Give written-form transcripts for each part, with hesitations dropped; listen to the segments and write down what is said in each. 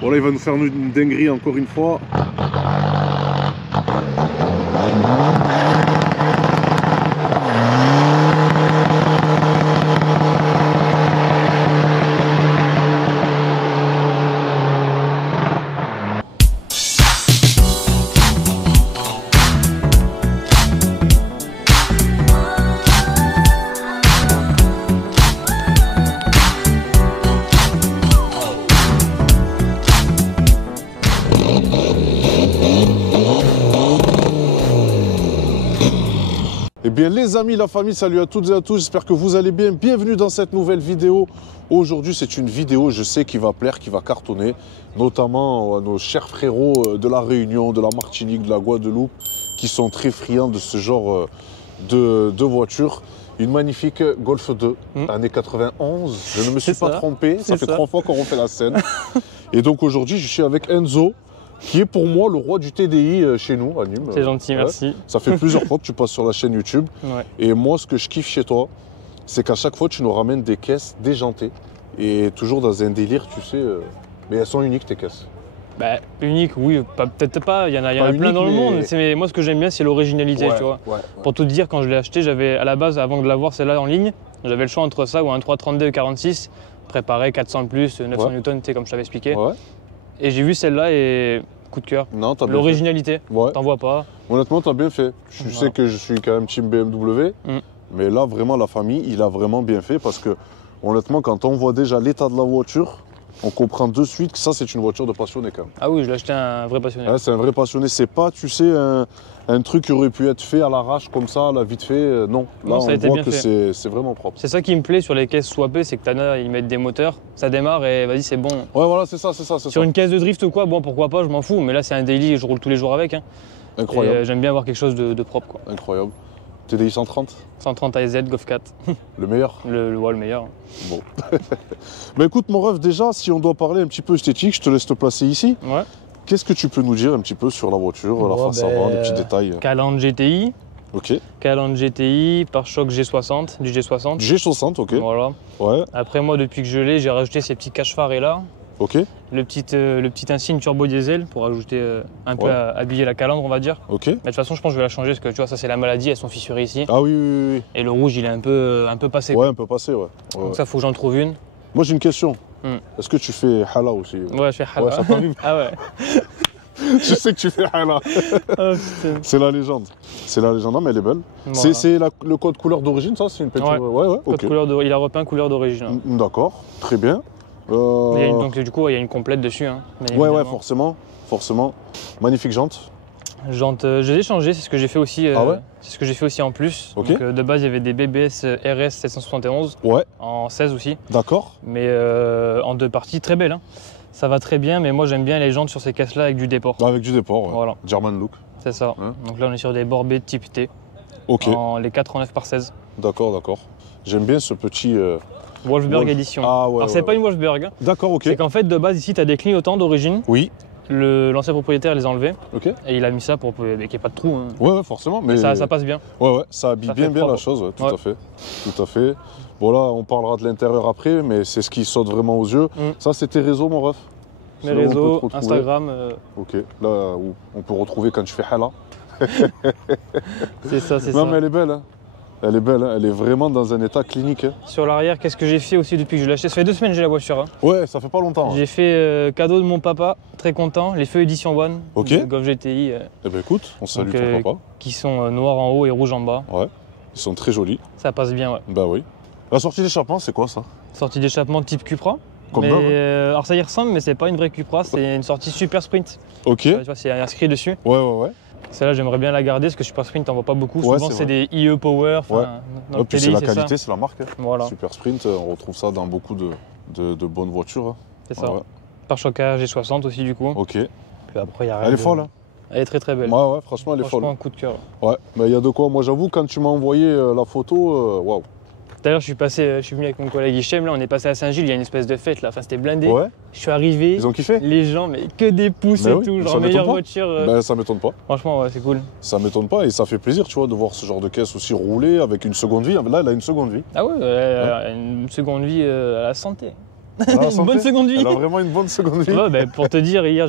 Bon là il va nous faire une dinguerie encore une fois. Eh bien les amis, la famille, salut à toutes et à tous, j'espère que vous allez bien. Bienvenue dans cette nouvelle vidéo. Aujourd'hui c'est une vidéo, je sais, qui va plaire, qui va cartonner, notamment à nos chers frérots de la Réunion, de la Martinique, de la Guadeloupe, qui sont très friands de ce genre de voiture. Une magnifique Golf 2, année 91, je ne me suis pas trompé, ça fait 3 fois qu'on refait la scène. Et donc aujourd'hui je suis avec Enzo, qui est pour moi le roi du TDI chez nous à Nîmes. C'est gentil, merci. Ça fait plusieurs fois que tu passes sur la chaîne YouTube. Ouais. Et moi, ce que je kiffe chez toi, c'est qu'à chaque fois, tu nous ramènes des caisses déjantées. Et toujours dans un délire, tu sais. Mais elles sont uniques, tes caisses. Bah, unique, oui, peut-être pas. Il y en a unique, plein dans le mais... monde. Mais moi, ce que j'aime bien, c'est l'originalité, tu vois. Ouais. Pour tout te dire, quand je l'ai acheté, j'avais à la base, avant de l'avoir celle-là en ligne, j'avais le choix entre ça ou un 332 et 46, préparé 400 de plus, 900 Newton, tu sais, comme je t'avais expliqué. Ouais. Et j'ai vu celle-là et coup de cœur. Non, t'as bien fait. L'originalité, Ouais. t'en vois pas. Honnêtement, t'as bien fait. Je sais que je suis quand même team BMW. Mais là, vraiment, la famille, il a vraiment bien fait parce que, honnêtement, quand on voit déjà l'état de la voiture, on comprend de suite que ça, c'est une voiture de passionné quand même. Ah oui, je l'ai acheté à un vrai passionné. Ouais, c'est un vrai passionné. C'est pas, tu sais, un truc qui aurait pu être fait à l'arrache comme ça, là, vite fait. Non, là, Non, ça a été on voit bien que fait. c'est vraiment propre. C'est ça qui me plaît sur les caisses swappées, c'est que t'en as, ils mettent des moteurs, ça démarre et vas-y, c'est bon. Ouais, voilà, c'est ça. Sur une caisse de drift ou quoi, bon, pourquoi pas, je m'en fous, mais là, c'est un daily et je roule tous les jours avec. Hein. Incroyable. J'aime bien avoir quelque chose de propre, quoi. Incroyable. TDI 130, 130 AZ, Golf 4. le meilleur. Le meilleur. Bon. Mais écoute, mon ref, déjà, si on doit parler un petit peu esthétique, je te laisse te placer ici. Ouais. Qu'est-ce que tu peux nous dire un petit peu sur la voiture, la face avant, les petits détails? Calandre GTI. Ok. Calandre GTI, pare-choc G60, du G60. G60, ok. Voilà. Ouais. Après, moi, depuis que je l'ai, j'ai rajouté ces petits cache-phares et là. Ok. Le petit insigne turbo diesel pour ajouter un peu habiller la calandre, on va dire. Ok. Mais de toute façon, je pense que je vais la changer parce que tu vois, ça c'est la maladie, elles sont fissurées ici. Ah oui. Et le rouge, il est un peu passé. Ouais, un peu passé, ouais. Donc ça, faut que j'en trouve une. Moi, j'ai une question. Est-ce que tu fais hala aussi? Ouais, je fais hala. Ouais, ça t'arrive. Ah ouais. Je sais que tu fais hala. Oh, putain. C'est la légende. C'est la légende, non, mais elle est belle. Voilà. C'est le code couleur d'origine, ça? C'est une peinture? Ouais, Code couleur il a repeint couleur d'origine. D'accord, très bien. Donc du coup, il y a une complète dessus. Hein, ouais, forcément. Magnifique jante. Jante, je les ai changées, c'est ce que j'ai fait aussi. Ah ouais? C'est ce que j'ai fait aussi en plus. Ok. Donc, de base, il y avait des BBS RS 771. Ouais. En 16 aussi. D'accord. Mais en 2 parties, très belle. Hein. Ça va très bien, mais moi j'aime bien les jantes sur ces caisses-là avec du déport. Avec du déport, ouais. Voilà. German look. C'est ça. Hein? Donc là, on est sur des Borbet type T. Ok. Les 89 par 16. D'accord. J'aime bien ce petit... Wolfsburg édition. Ah ouais. Alors, c'est pas une Wolfsburg. Hein. D'accord, ok. C'est qu'en fait, de base, ici, tu as des clignotants d'origine. Oui. L'ancien propriétaire les a enlevés. Ok. Et il a mis ça pour qu'il n'y ait pas de trou. Hein. Ouais, forcément. Mais ça passe bien. Ouais, ça habille Ça bien fait propre. la chose, ouais, tout à fait. Bon là, on parlera de l'intérieur après, mais c'est ce qui saute vraiment aux yeux. Ça, c'est tes réseaux, mon ref? Mes réseaux, Instagram. Ok, là où on peut retrouver quand tu fais hala. C'est ça. Non, mais elle est belle, hein. Elle est belle, hein. Elle est vraiment dans un état clinique. Hein. Sur l'arrière, qu'est-ce que j'ai fait aussi depuis que je l'ai acheté? Ça fait 2 semaines que j'ai la voiture. Hein. Ouais, ça fait pas longtemps. J'ai fait cadeau de mon papa, très content, les feux Edition One, de Golf GTI. Eh ben écoute, on salue ton papa. Qui sont noirs en haut et rouges en bas. Ouais, ils sont très jolis. Ça passe bien, ouais. Bah oui. La sortie d'échappement, c'est quoi ça? Sortie d'échappement type Cupra. Comme mais, d'hab, hein. alors ça y ressemble, mais c'est pas une vraie Cupra, c'est une sortie Super Sprint. Ok. Tu vois, c'est inscrit dessus. Ouais. Celle-là, j'aimerais bien la garder parce que Super Sprint, t'en vois pas beaucoup. Ouais, souvent, c'est des IE Power. Ouais. Dans le puis TDI, c'est la qualité, c'est la marque. Hein. Voilà. Super Sprint, on retrouve ça dans beaucoup de bonnes voitures. Hein. C'est ça. Ouais. Pare-choc G60 aussi, du coup. Ok. Puis après, y a rien Elle est de... folle, hein. Elle est très très belle. Ouais, franchement, elle est folle. Franchement, un coup de cœur. Ouais, mais il y a de quoi. Moi, j'avoue, quand tu m'as envoyé la photo, waouh. D'ailleurs, je suis venu avec mon collègue Hichem, là, on est passé à Saint-Gilles, il y a une espèce de fête, là, enfin c'était blindé. Ouais. Je suis arrivé, Ils ont kiffé? les gens, mais que des pouces et oui, tout, ça genre m'étonne meilleure pas. voiture. Ben, ça m'étonne pas. Franchement, ouais, c'est cool. Ça m'étonne pas et ça fait plaisir, tu vois, de voir ce genre de caisse aussi rouler avec une seconde vie. Là, elle a une seconde vie. Ah ouais, une seconde vie à la santé. Une bonne seconde vie. Elle a vraiment une bonne seconde vie. Ouais, pour te dire, hier,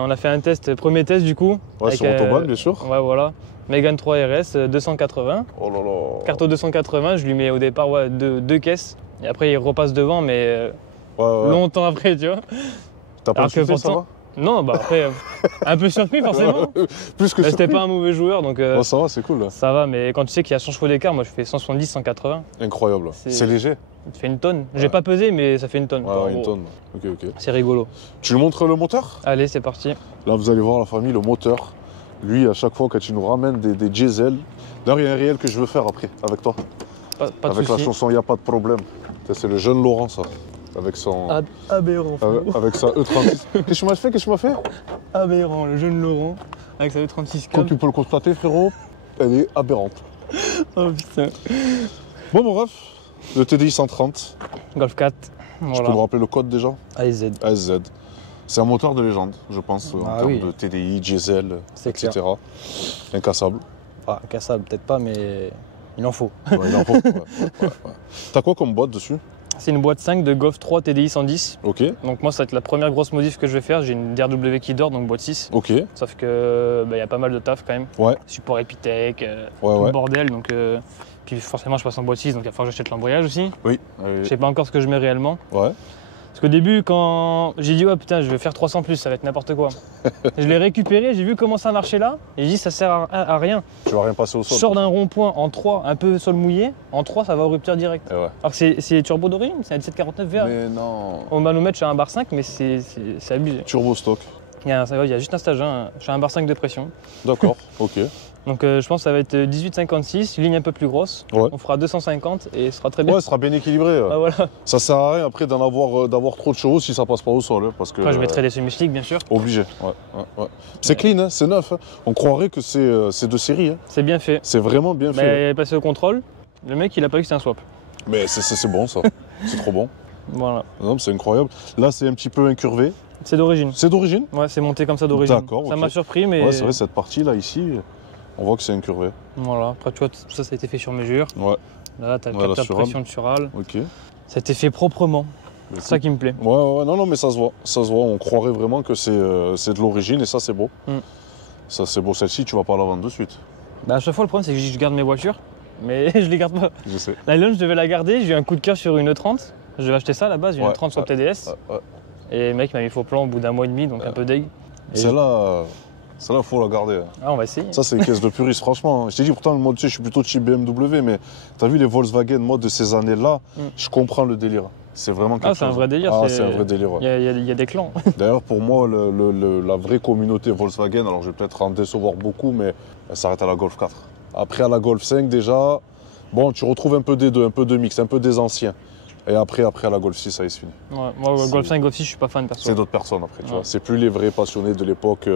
on a fait un test, premier test du coup. Ouais, sur Autobahn, bien sûr. Ouais, voilà. Mégane 3 RS, 280. Oh là là. Carte 280, je lui mets au départ deux caisses. Et après, il repasse devant, mais longtemps après, tu vois. T'as pas insulté, ça va? Non, après, un peu surpris forcément. Plus que C'était pas un mauvais joueur, donc ça va, c'est cool. Là. Ça va, mais quand tu sais qu'il y a 100 chevaux d'écart, moi je fais 170, 180. Incroyable. C'est léger. Ça fait une tonne. J'ai pas pesé, mais ça fait une tonne. Ouais, une tonne. Ok. C'est rigolo. Tu nous montres le moteur? Allez, c'est parti. Là, vous allez voir la famille, le moteur. Lui, à chaque fois, quand tu nous ramènes des diesel. D'ailleurs, il y a un réel que je veux faire après, avec toi. Pas de avec soucis. la chanson Il n'y a pas de problème. C'est le jeune Laurent, ça. Avec son. Aberrant. Avec sa E36. Qu'est-ce que tu m'as fait? Aberrant, le jeune Laurent. Avec sa E36 Comme tu peux le constater, frérot, elle est aberrante. Oh putain. Bon, mon ref, le TDI 130. Golf 4. Voilà. Je peux me rappeler le code déjà? ASZ. ASZ. C'est un moteur de légende, je pense, en termes de TDI, diesel, etc. Clair. Incassable. Ah, incassable, peut-être pas, mais il en faut. Ouais, il en faut. T'as quoi comme boîte dessus? C'est une boîte 5 de Golf 3 TDI 110. Ok. Donc moi, ça va être la première grosse modif que je vais faire. J'ai une DRW qui dort, donc boîte 6. Ok. Sauf que y a pas mal de taf quand même. Ouais. Support Epitech, tout le bordel. Donc, puis forcément, je passe en boîte 6, donc il va falloir que j'achète l'embrayage aussi. Oui. Je sais pas encore ce que je mets réellement. Ouais. Parce qu'au début, quand j'ai dit, oh putain, je vais faire 300 plus, ça va être n'importe quoi. Je l'ai récupéré, j'ai vu comment ça marchait là, et j'ai dit, ça sert à rien. Tu vas rien passer au sol. Je sors d'un rond-point en 3, un peu sol mouillé, en 3, ça va au rupture direct. Et ouais. Alors que c'est turbo d'origine, c'est un 1749 VA. Mais non. On va nous mettre chez un bar 5, mais c'est abusé. Turbo stock. Il y a juste un stage, chez un bar 5 de pression. D'accord, ok. Donc je pense que ça va être 18,56, ligne un peu plus grosse. Ouais. On fera 250 et ce sera très bien. Ouais, ce sera bien équilibré. Ah, voilà. Ça sert à rien après d'avoir trop de chevaux si ça passe pas au sol. Parce que, Après, je mettrai des semi-slicks, bien sûr. Obligé, ouais. C'est clean, hein, c'est neuf. Hein. On croirait que c'est de série. Hein. C'est bien fait. C'est vraiment bien fait. Mais passé au contrôle, le mec il a pas vu que c'était un swap. Mais c'est bon ça, c'est trop bon. Voilà. Non, c'est incroyable. Là, c'est un petit peu incurvé. C'est d'origine. C'est d'origine? Ouais, c'est monté comme ça d'origine. D'accord. Ça m'a surpris, mais. Ouais, c'est vrai, cette partie-là, ici, on voit que c'est incurvé. Voilà. Après, tu vois, tout ça, ça a été fait sur mesure. Ouais. Là, t'as le capteur de pression de Sural. Ok. Ça a été fait proprement. C'est ça qui me plaît. Ouais, non, mais ça se voit. Ça se voit. On croirait vraiment que c'est de l'origine et ça, c'est beau. Ça, c'est beau. Celle-ci, tu vas pas la vendre de suite. Bah, à chaque fois, le problème, c'est que je garde mes voitures, mais je les garde pas. Je sais. La Lunch, je devais la garder. J'ai eu un coup de cœur sur une E30. Je vais acheter ça à la base, une E30 sur TDS. Et le mec m'a mis faux plan au bout d'un mois et demi, donc un peu deg. Celle-là, faut la garder. Ah, on va essayer. Ça, c'est une caisse de puriste, franchement. Je t'ai dit, pourtant, moi, tu sais, je suis plutôt type BMW, mais t'as vu les Volkswagen, moi, de ces années-là, je comprends le délire. C'est vraiment quelque chose. C'est un vrai délire. C'est un vrai délire, Il y a des clans. D'ailleurs, pour moi, la vraie communauté Volkswagen, alors je vais peut-être en décevoir beaucoup, mais elle s'arrête à la Golf 4. Après, à la Golf 5, déjà, bon, tu retrouves un peu des deux, un peu de mix, un peu des anciens. Et après, à la Golf 6, ça y est, c'est fini. Ouais, moi, Golf 5, Golf 6, je suis pas fan perso. C'est d'autres personnes après, tu vois. C'est plus les vrais passionnés de l'époque,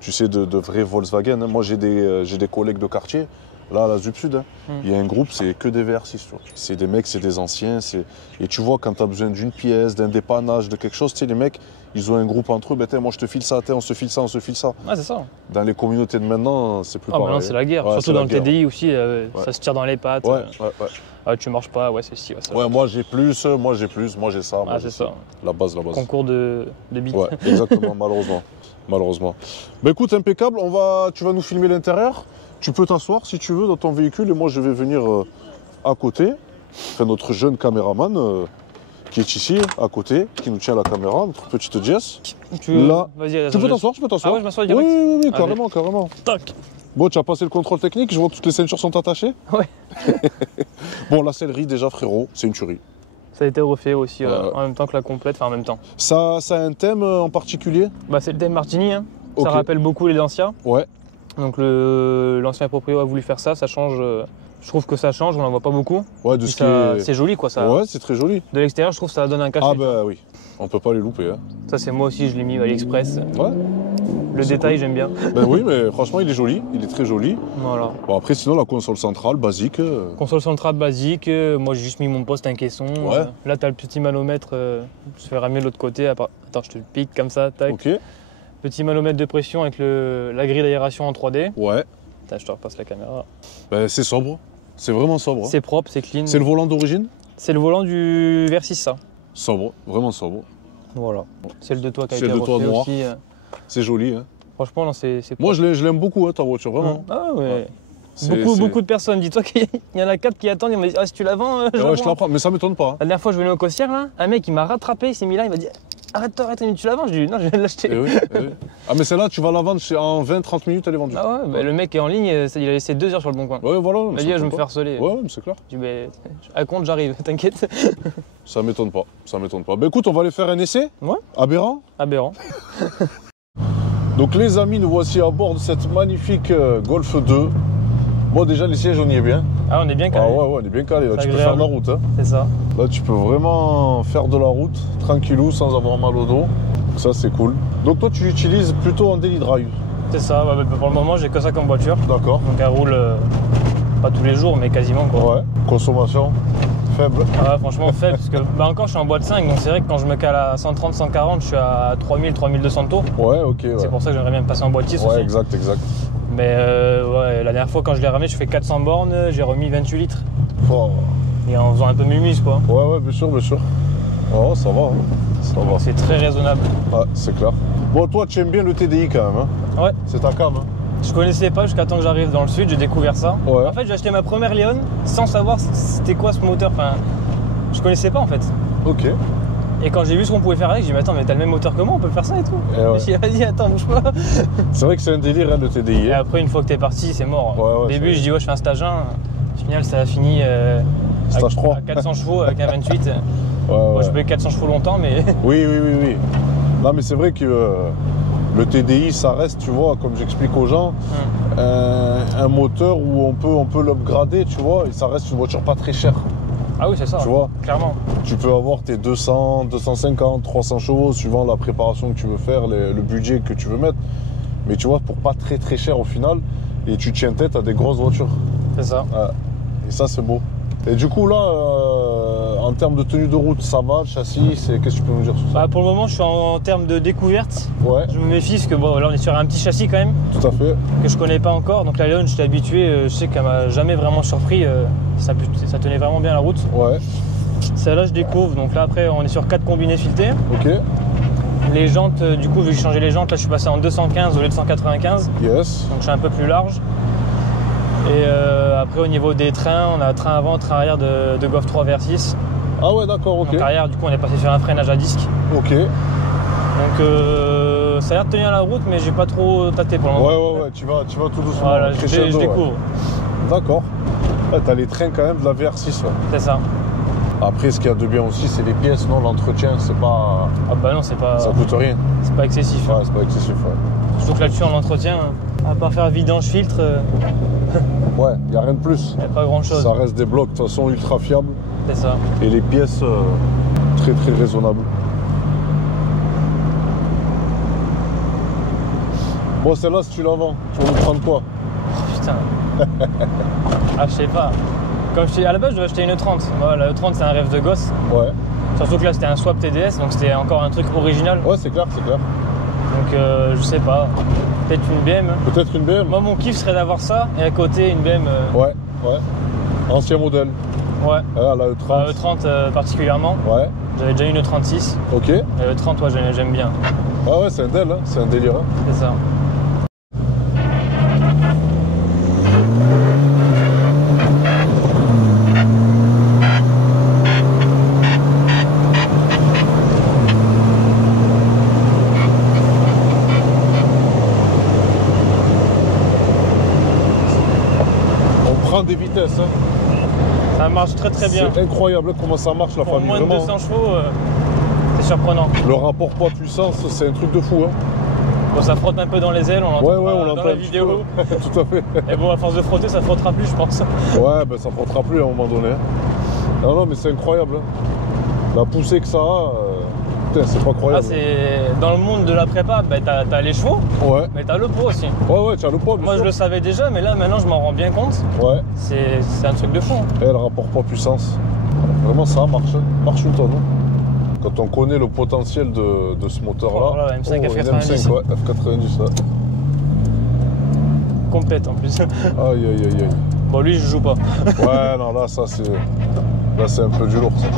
tu sais, de vrais Volkswagen. Moi, j'ai des collègues de quartier, là, à la Zup Sud. Il y a un groupe, c'est que des VR6, tu vois. C'est des mecs, c'est des anciens. Et tu vois, quand tu as besoin d'une pièce, d'un dépannage, de quelque chose, tu sais, les mecs, ils ont un groupe entre eux. Ben, moi, je te file ça, on se file ça, on se file ça. Ah, c'est ça. Dans les communautés de maintenant, c'est plus pareil. Maintenant, c'est la guerre. Surtout dans le TDI aussi, ça se tire dans les pattes. Ouais. Ah, tu marches pas, c'est ci, ça. Ouais, moi j'ai plus, moi j'ai ça. Ah, c'est ça. La base. Concours de bits. Ouais, exactement, malheureusement. Bah écoute, impeccable, tu vas nous filmer l'intérieur. Tu peux t'asseoir si tu veux dans ton véhicule et moi je vais venir à côté. Enfin, notre jeune caméraman qui est ici, à côté, qui nous tient la caméra, notre petite Jess. Là, tu peux t'asseoir, Ah ouais, je m'assois direct. Oui, carrément. Tac. Bon, tu as passé le contrôle technique, je vois que toutes les ceintures sont attachées. Ouais. Bon, la sellerie, déjà, frérot, c'est une tuerie. Ça a été refait aussi en même temps que la complète, enfin en même temps. Ça a un thème en particulier? Bah, c'est le thème Martini, hein. Ça rappelle beaucoup les Lancia. Ouais. Donc l'ancien proprio a voulu faire ça, ça change. Je trouve que ça change, on n'en voit pas beaucoup. Ouais, de ce qui est... C'est joli quoi ça. Ouais, c'est très joli. De l'extérieur, je trouve que ça donne un cachet. Ah bah oui, on peut pas les louper. Hein. Ça c'est moi aussi, je l'ai mis à AliExpress. Ouais. Le détail, j'aime bien. Ben oui, mais franchement, il est joli, il est très joli. Voilà. Bon, après, sinon, la console centrale, basique. Console centrale basique, moi j'ai juste mis mon poste, un caisson. Ouais. Là, t'as le petit manomètre, je vais ramener de l'autre côté. Attends, je te le pique comme ça, tac. Ok. Petit manomètre de pression avec la grille d'aération en 3D. Ouais. Attends, je te repasse la caméra. Ben, c'est sobre, c'est vraiment sobre. C'est propre, c'est clean. C'est le volant d'origine? C'est le volant du Versys, ça. Sobre, vraiment sobre. Voilà. Celle de toi qui a Celle été de toi refait noire. aussi. C'est joli. Hein. Franchement, non, c'est Moi, je l'aime beaucoup, hein, ta voiture, vraiment. Ah ouais. C'est- Beaucoup de personnes. Dis-toi qu'il y en a 4 qui attendent. Ils m'ont dit, ah, si tu la vends, Ouais, je te la prends, mais ça m'étonne pas. Hein. La dernière fois, je venais au Cossière, là, un mec, il m'a rattrapé, il s'est mis là, il m'a dit, arrête, tu la vends? Je lui ai dit, non, je viens de l'acheter. Eh oui, eh oui. Ah, mais celle-là, tu vas la vendre en 20-30 minutes, elle est vendue. Ah ouais, bah, le mec est en ligne, il a laissé 2 heures sur le bon coin. Ouais, voilà. Il m'a dit, je vais me faire harceler. Ouais, mais c'est clair. Je lui ai dit, à compte, j'arrive, t'inquiète. Ça m'étonne pas, ça m'étonne pas. Bah écoute, on va aller faire un essai. Ouais. Aberrant. Aberrant. Donc les amis, nous voici à bord de cette magnifique Golf 2. Bon, déjà, les sièges, on y est bien. Ah, on est bien Ah calé. ouais, on est bien calé. Là, C'est tu peux faire de agréable. la route. Hein. C'est ça. Là, tu peux vraiment faire de la route, tranquillou, sans avoir mal au dos. Ça, c'est cool. Donc toi, tu l'utilises plutôt en daily drive. C'est ça. Bah, pour le moment, j'ai que ça comme voiture. D'accord. Donc, elle roule pas tous les jours, mais quasiment, quoi. Ouais. Consommation faible. Ah ouais, franchement, faible, parce que bah, encore, je suis en boîte 5, donc c'est vrai que quand je me cale à 130, 140, je suis à 3000, 3200 tours. Ouais, ok. Ouais, C'est pour ça que j'aimerais bien me passer en boîte 6 ouais aussi. exact. Mais ouais, la dernière fois, quand je l'ai ramené, je fais 400 bornes, j'ai remis 28 litres. Oh. Et en faisant un peu mumus, quoi. Ouais, bien sûr. Oh, ça va. Hein. Ça va. C'est très raisonnable. Ouais, c'est clair. Bon, toi, tu aimes bien le TDI quand même. Hein. Ouais. C'est ta cam. Hein. Je connaissais pas jusqu'à temps que j'arrive dans le sud, j'ai découvert ça. Ouais. En fait, j'ai acheté ma première Léon sans savoir c'était quoi ce moteur. Enfin, je connaissais pas en fait. Ok. Et quand j'ai vu ce qu'on pouvait faire avec, j'ai dit mais attends, mais t'as le même moteur que moi, on peut faire ça et tout. Et ouais. J'ai dit vas-y, attends, bouge pas. C'est vrai que c'est un délire hein, le TDI. Et Hein. après, une fois que t'es parti, c'est mort. Ouais, Au début, c'est- je dis ouais, je fais un stage 1. Au final, ça a fini Stage 3. à 400 chevaux avec un 28. Ouais, Moi, ouais. je peux 400 chevaux longtemps, mais Oui. Non, mais c'est vrai que le TDI, ça reste, tu vois, comme j'explique aux gens, un moteur où on peut l'upgrader, tu vois, et ça reste une voiture pas très chère. ah oui, c'est ça. Tu vois, Clairement. tu peux avoir tes 200, 250, 300 chevaux suivant la préparation que tu veux faire, le budget que tu veux mettre. Mais tu vois, pour pas très cher au final, et tu tiens tête à des grosses voitures. C'est ça. Ouais. Et ça, c'est beau. Et du coup, là, en termes de tenue de route, ça va, le châssis, qu'est-ce que tu peux nous dire sur ça? Bah, pour le moment, je suis en termes de découverte. Ouais, Je me méfie parce que bon, là, on est sur un petit châssis quand même. tout à fait. Que je connais pas encore. Donc la Léon, je suis habitué, je sais qu'elle m'a jamais vraiment surpris. Ça tenait vraiment bien la route. Ouais, Celle-là, je découvre. Donc là, après, on est sur 4 combinés filetés. ok, Les jantes, du coup, vu que j'ai changé les jantes, là, je suis passé en 215 au lieu de 195. yes. Donc je suis un peu plus large. Et après, au niveau des trains, on a train avant, train arrière de Golf 3 VR6. Ah ouais, d'accord, ok. Donc arrière, du coup, on est passé sur un freinage à disque. Ok. Donc ça a l'air de tenir la route, mais j'ai pas trop tâté pour le moment. Ouais, tu vas tout doucement. Voilà, je crescendo, ouais. découvre. D'accord. Ouais, t'as les trains quand même de la VR6. Ouais. C'est ça. Après, ce qu'il y a de bien aussi, c'est les pièces, non, l'entretien, c'est pas. Ah bah non, c'est pas Ça coûte rien. excessif. Ouais, c'est pas excessif, ouais. Surtout que là-dessus, en entretien, à part faire vidange filtre, Ouais, y a rien de plus. il n'y a pas grand-chose. Ça reste des blocs de toute façon ultra fiables C'est ça. et les pièces très raisonnables. Bon, celle-là, si tu la vends, tu vas nous prendre quoi? Putain. Ah, je sais pas. Comme à la base, je devais acheter une E30. Voilà, la E30, c'est un rêve de gosse. Ouais. Surtout que là, c'était un swap TDS, donc c'était encore un truc original. Ouais, c'est clair. Donc, je sais pas. Peut-être une BM. Peut-être une BM? Moi, mon kiff serait d'avoir ça et à côté une BM. Ouais. Ancien modèle. Ouais. Ah, la E30. La E30 particulièrement. Ouais. J'avais déjà une E36. Ok. La E30, ouais, j'aime bien. Ah ouais, c'est un del, hein. C'est un délire. Hein. C'est ça. On prend des vitesses. Hein. Ça marche très bien. C'est incroyable comment ça marche la Pour famille. moins de Vraiment. 200 chevaux, c'est surprenant. Le rapport poids-puissance, c'est un truc de fou. Hein. Bon, ça frotte un peu dans les ailes, on l'entend Ouais, on dans l'entend la un petit vidéo. peu. Tout à fait. Et bon, à force de frotter, ça frottera plus, je pense. Ouais, ben ça frottera plus à un moment donné. Non, mais c'est incroyable. Hein. La poussée que ça a, putain, c'est pas Ah, croyable. c'est dans le monde de la prépa, bah, t'as les chevaux, Ouais, mais t'as le pot aussi. ouais, tu as le poids, bien Moi, je sûr. le savais déjà, mais là, maintenant, je m'en rends bien compte. Ouais, C'est un truc de fou. et le rapport poids-puissance. Vraiment, ça marche. Hein. Marche une tonne. Hein. Quand on connaît le potentiel de ce moteur-là. Oh là là, M5 une F90. M5, ouais, F90, là. Complète en plus. Aïe. Bon, lui, je joue pas. Ouais, non, là, ça, c'est. Là, c'est un peu du lourd, ça.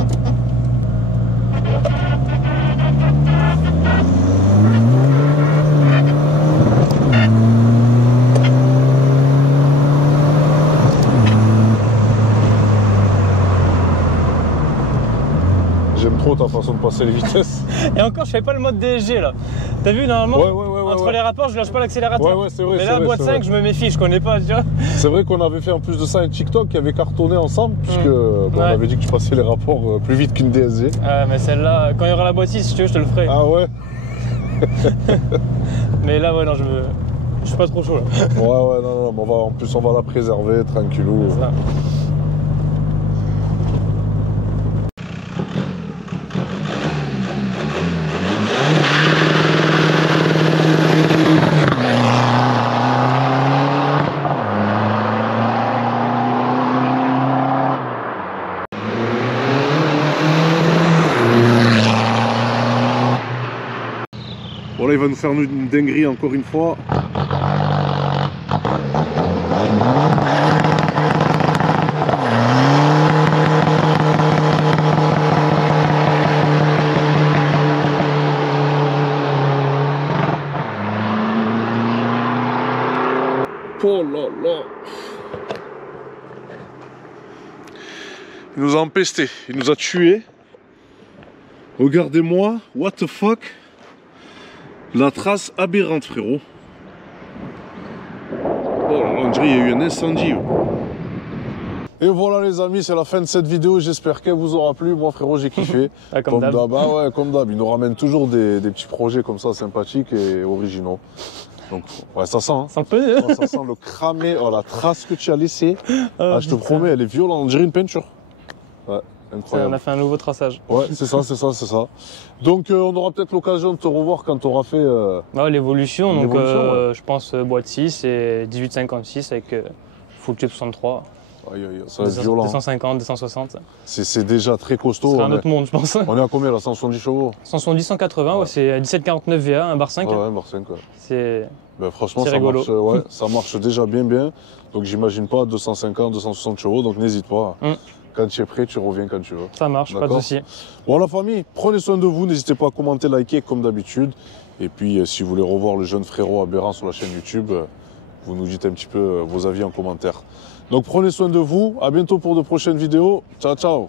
J'aime trop ta façon de passer les vitesses. Et encore, je fais pas le mode DSG là. T'as vu, normalement, entre les rapports, je lâche pas l'accélérateur. Ouais, c'est vrai. Mais là, boîte 5, je me méfie, je connais pas, tu vois. C'est vrai qu'on avait fait en plus de ça un TikTok qui avait cartonné ensemble, puisque bon, on avait dit que tu passais les rapports plus vite qu'une DSG. Ouais, mais celle-là, quand il y aura la boîte 6, si tu veux, je te le ferai. Ah ouais. Mais là, ouais, non, je suis pas trop chaud là. Ouais, non, mais en plus, on va la préserver tranquillou. C'est ça. Bon là il va nous faire une dinguerie encore une fois. Oh là là. Il nous a empesté, il nous a tués. Regardez-moi, what the fuck. La trace aberrante, frérot. Oh là là, on dirait qu'il y a eu un incendie. Et voilà les amis, c'est la fin de cette vidéo. J'espère qu'elle vous aura plu. Moi frérot, j'ai kiffé. Ah, comme d'hab. Ah ouais, comme d'hab. Il nous ramène toujours des petits projets comme ça, sympathiques et originaux. Donc ouais, ça sent. Hein. Ça peut. Oh, ça sent le cramé. Oh, la trace que tu as laissée. Ah, je te promets, elle est violente. On dirait une peinture. Ouais. Incroyable. On a fait un nouveau traçage. Ouais, c'est ça. Donc on aura peut-être l'occasion de te revoir quand tu auras fait... l'évolution, donc ouais. je pense boîte 6 et 1856 avec full tube 63. Aïe, ça va être violent. 250, 260. C'est déjà très costaud. C'est un autre monde, je pense. On est à combien là, 170 chevaux? 170, 180, ouais, c'est 1749 VA, un bar 5. Ouais, un bar 5, ouais. C'est... Ben, franchement, ça marche, ouais, ça marche déjà bien. Donc j'imagine pas 250, 260 chevaux, donc n'hésite pas. Quand tu es prêt, tu reviens quand tu veux. Ça marche, pas de souci. Bon, la famille, prenez soin de vous. N'hésitez pas à commenter, liker comme d'habitude. Et puis, si vous voulez revoir le jeune frérot aberrant sur la chaîne YouTube, vous nous dites un petit peu vos avis en commentaire. Donc, prenez soin de vous. À bientôt pour de prochaines vidéos. Ciao, ciao.